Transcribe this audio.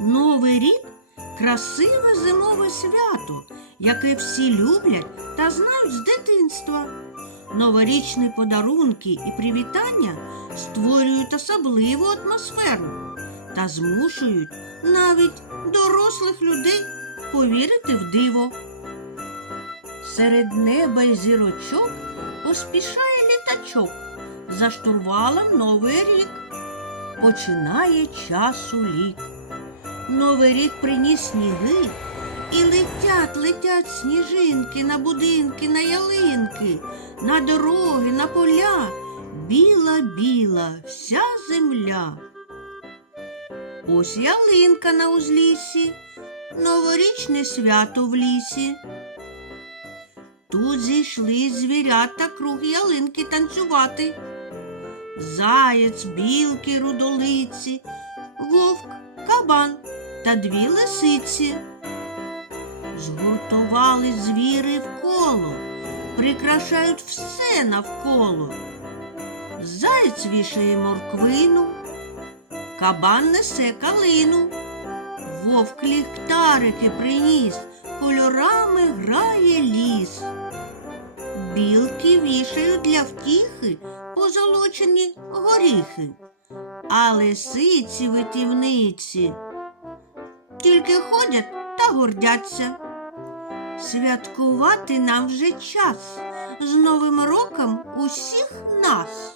Новий рік красиве зимове свято, яке всі люблять та знають з дитинства. Новорічні подарунки і привітання створюють особливу атмосферу та змушують навіть дорослих людей повірити в диво. Серед неба й зірочок поспішає літачок. За штурвалом новий рік. Починає часу лік. Новий рік приніс сніги, і летять, летять сніжинки на будинки, на ялинки, на дороги, на поля. Біла, біла, вся земля. Ось ялинка на узліссі, новорічне свято в лісі. Тут зійшли звірята круг ялинки танцювати. Заєць, білки, рудолиці, вовк, кабан та дві лисиці. Згуртували звіри в коло, прикрашають все навколо. Заєць вішає морквину, кабан несе калину, вовк ліхтарики приніс, кольорами грає ліс. Білки вішають для втіхи позолочені горіхи, а лисиці витівниці тільки ходять та гордяться. Святкувати нам вже час з Новим роком усіх нас.